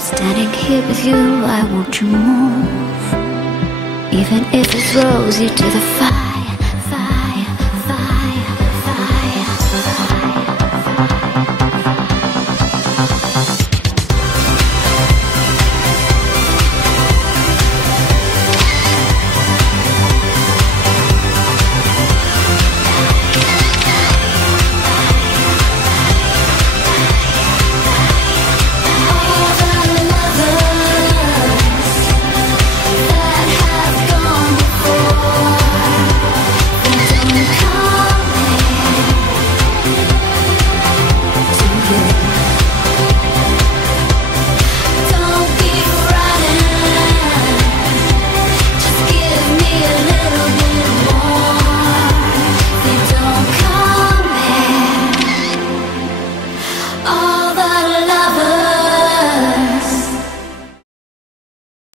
Standing here with you, why won't you move? Even if it throws you to the fire.